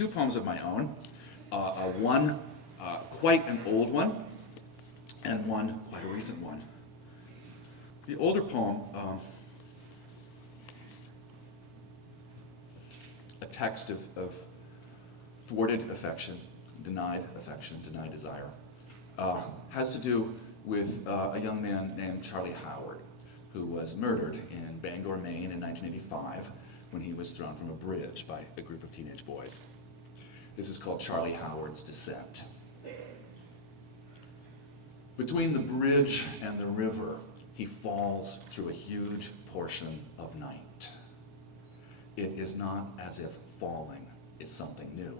two poems of my own, one quite an old one, and one quite a recent one. The older poem, a text of thwarted affection, denied desire, has to do with a young man named Charlie Howard, who was murdered in Bangor, Maine in 1985 when he was thrown from a bridge by a group of teenage boys. This is called Charlie Howard's Descent. Between the bridge and the river, he falls through a huge portion of night. It is not as if falling is something new.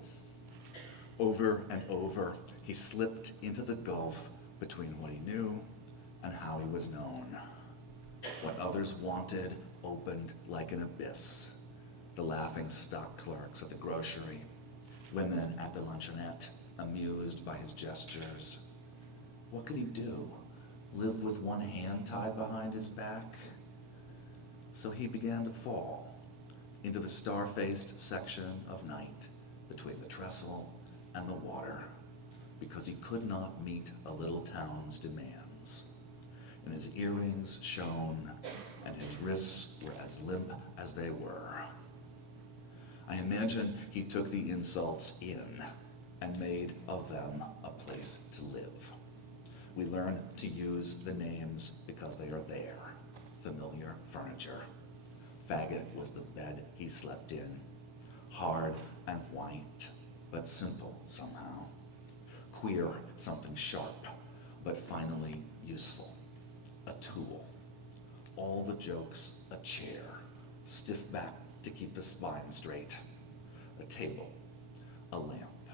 Over and over, he slipped into the gulf between what he knew and how he was known. What others wanted opened like an abyss. The laughing stock clerks at the grocery, women at the luncheonette, amused by his gestures. What could he do? Live with one hand tied behind his back? So he began to fall into the star-faced section of night between the trestle and the water, because he could not meet a little town's demands. And his earrings shone, and his wrists were as limp as they were. I imagine he took the insults in and made of them a place to live. We learn to use the names because they are there, familiar furniture. Faggot was the bed he slept in, hard and white, but simple somehow. Queer, something sharp, but finally useful. A tool. All the jokes, a chair, stiff back to keep the spine straight. A table, a lamp.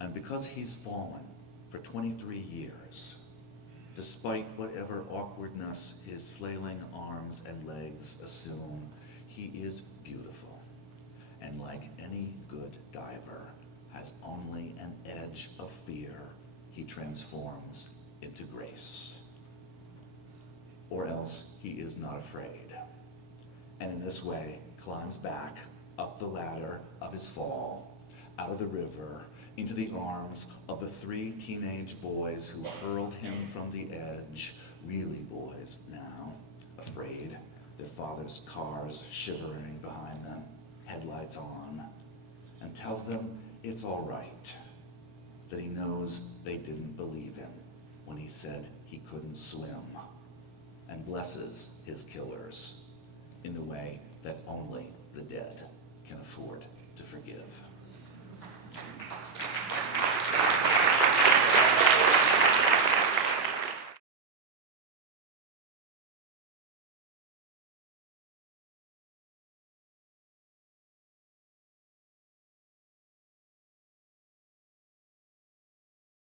And because he's fallen for 23 years, despite whatever awkwardness his flailing arms and legs assume, he is beautiful. And like any good diver, has only an edge of fear he transforms into grace. Or else he is not afraid. And in this way climbs back up the ladder of his fall, out of the river, into the arms of the 3 teenage boys who hurled him from the edge, really boys now, afraid, their father's cars shivering behind them, headlights on, and tells them it's all right, that he knows they didn't believe him when he said he couldn't swim, and blesses his killers in the way that only the dead can afford to forgive.